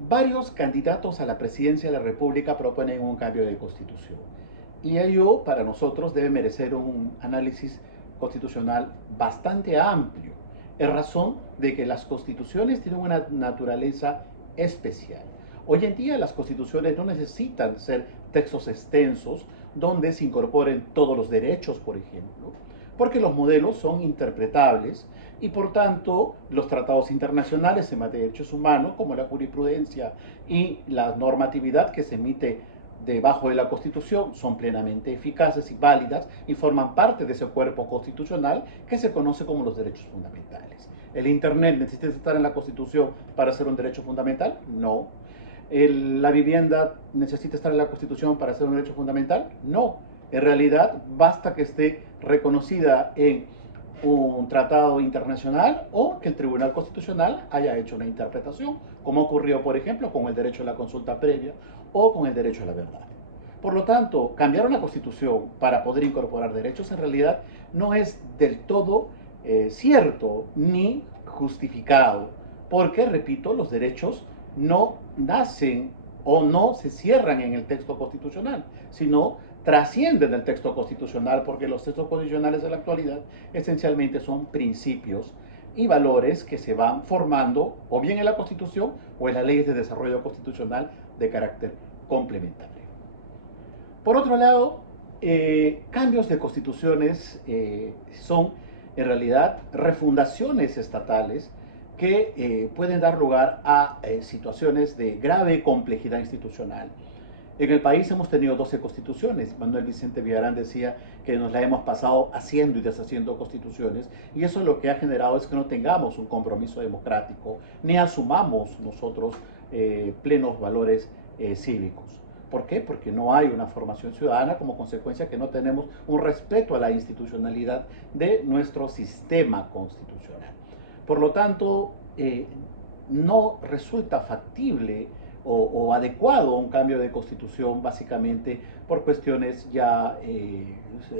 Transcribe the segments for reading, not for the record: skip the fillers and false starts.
Varios candidatos a la presidencia de la República proponen un cambio de constitución. Y ello para nosotros debe merecer un análisis constitucional bastante amplio, en razón de que las constituciones tienen una naturaleza especial. Hoy en día las constituciones no necesitan ser textos extensos donde se incorporen todos los derechos, por ejemplo, porque los modelos son interpretables y por tanto los tratados internacionales en materia de derechos humanos, como la jurisprudencia y la normatividad que se emite debajo de la Constitución, son plenamente eficaces y válidas y forman parte de ese cuerpo constitucional que se conoce como los derechos fundamentales. ¿El Internet necesita estar en la Constitución para ser un derecho fundamental? No. ¿La vivienda necesita estar en la Constitución para ser un derecho fundamental? No. En realidad, basta que esté reconocida en un tratado internacional o que el Tribunal Constitucional haya hecho una interpretación, como ocurrió, por ejemplo, con el derecho a la consulta previa o con el derecho a la verdad. Por lo tanto, cambiar una constitución para poder incorporar derechos en realidad no es del todo cierto ni justificado, porque, repito, los derechos no nacen o no se cierran en el texto constitucional, sino trascienden del texto constitucional, porque los textos constitucionales de la actualidad esencialmente son principios y valores que se van formando o bien en la Constitución o en las leyes de desarrollo constitucional de carácter complementario. Por otro lado, cambios de constituciones son en realidad refundaciones estatales que pueden dar lugar a situaciones de grave complejidad institucional. En el país hemos tenido 12 constituciones. Manuel Vicente Villarán decía que nos la hemos pasado haciendo y deshaciendo constituciones, y eso lo que ha generado es que no tengamos un compromiso democrático, ni asumamos nosotros plenos valores cívicos. ¿Por qué? Porque no hay una formación ciudadana, como consecuencia que no tenemos un respeto a la institucionalidad de nuestro sistema constitucional. Por lo tanto, no resulta factible o adecuado a un cambio de constitución, básicamente por cuestiones ya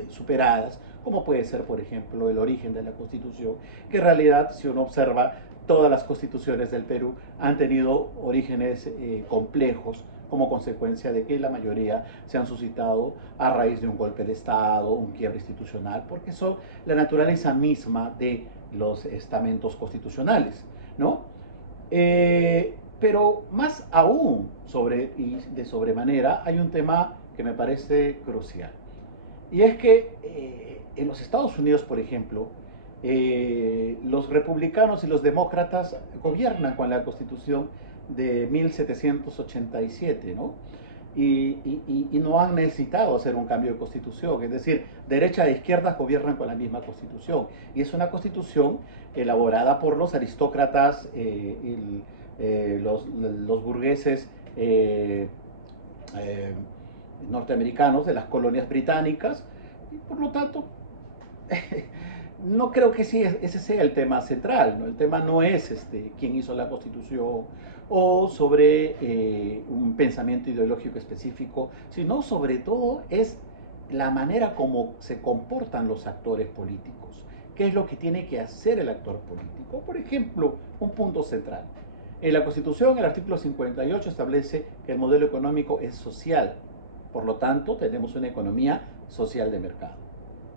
superadas, como puede ser, por ejemplo, el origen de la constitución, que en realidad, si uno observa, todas las constituciones del Perú han tenido orígenes complejos, como consecuencia de que la mayoría se han suscitado a raíz de un golpe de Estado, un quiebre institucional, porque son la naturaleza misma de los estamentos constitucionales, ¿no? Pero más aún y de sobremanera hay un tema que me parece crucial. Y es que en los Estados Unidos, por ejemplo, los republicanos y los demócratas gobiernan con la Constitución de 1787, ¿no? Y no han necesitado hacer un cambio de constitución, es decir, derecha e izquierda gobiernan con la misma constitución. Y es una constitución elaborada por los aristócratas, los burgueses eh, norteamericanos de las colonias británicas, y por lo tanto no creo que sí, ese sea el tema central, ¿no? El tema no es quién hizo la Constitución o sobre un pensamiento ideológico específico, sino sobre todo es la manera como se comportan los actores políticos. ¿Qué es lo que tiene que hacer el actor político? Por ejemplo, un punto central. En la Constitución, el artículo 58 establece que el modelo económico es social. Por lo tanto, tenemos una economía social de mercado.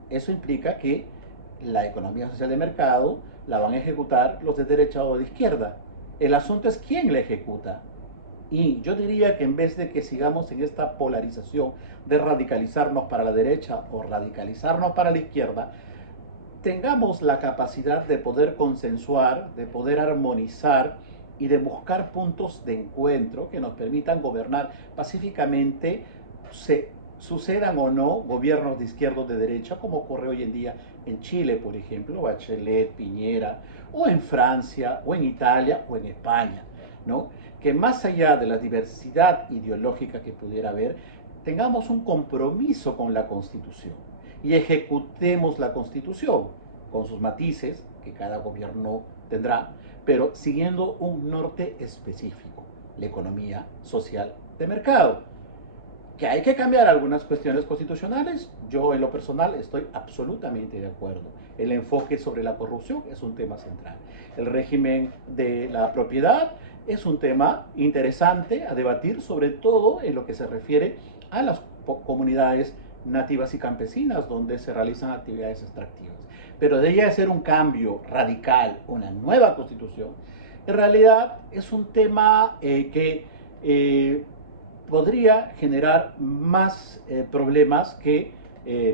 Eso implica que la economía social de mercado la van a ejecutar los de derecha o de izquierda. El asunto es quién la ejecuta. Y yo diría que en vez de que sigamos en esta polarización de radicalizarnos para la derecha o radicalizarnos para la izquierda, tengamos la capacidad de poder consensuar, de poder armonizar y de buscar puntos de encuentro que nos permitan gobernar pacíficamente, sucedan o no gobiernos de izquierda o de derecha, como ocurre hoy en día en Chile, por ejemplo, Bachelet, Piñera, o en Francia, o en Italia, o en España, ¿no? Que más allá de la diversidad ideológica que pudiera haber, tengamos un compromiso con la Constitución y ejecutemos la Constitución con sus matices que cada gobierno tendrá, pero siguiendo un norte específico, la economía social de mercado. Que hay que cambiar algunas cuestiones constitucionales, yo en lo personal estoy absolutamente de acuerdo. El enfoque sobre la corrupción es un tema central. El régimen de la propiedad es un tema interesante a debatir, sobre todo en lo que se refiere a las comunidades nativas y campesinas donde se realizan actividades extractivas. Pero de ella ser un cambio radical, una nueva constitución, en realidad es un tema que podría generar más problemas que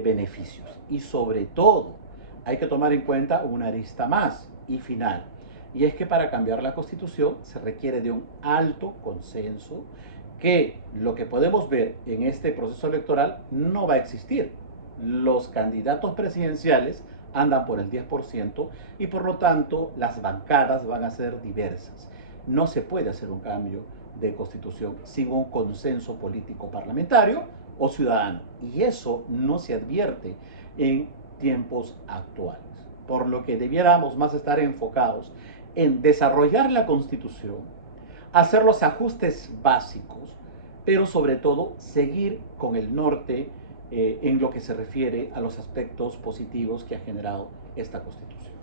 beneficios. Y sobre todo, hay que tomar en cuenta una arista más y final. Y es que para cambiar la Constitución se requiere de un alto consenso que lo que podemos ver en este proceso electoral no va a existir. Los candidatos presidenciales andan por el 10% y por lo tanto las bancadas van a ser diversas. No se puede hacer un cambio de constitución sin un consenso político parlamentario o ciudadano. Y eso no se advierte en tiempos actuales. Por lo que debiéramos más estar enfocados en desarrollar la constitución, hacer los ajustes básicos, pero sobre todo seguir con el norte en lo que se refiere a los aspectos positivos que ha generado esta constitución.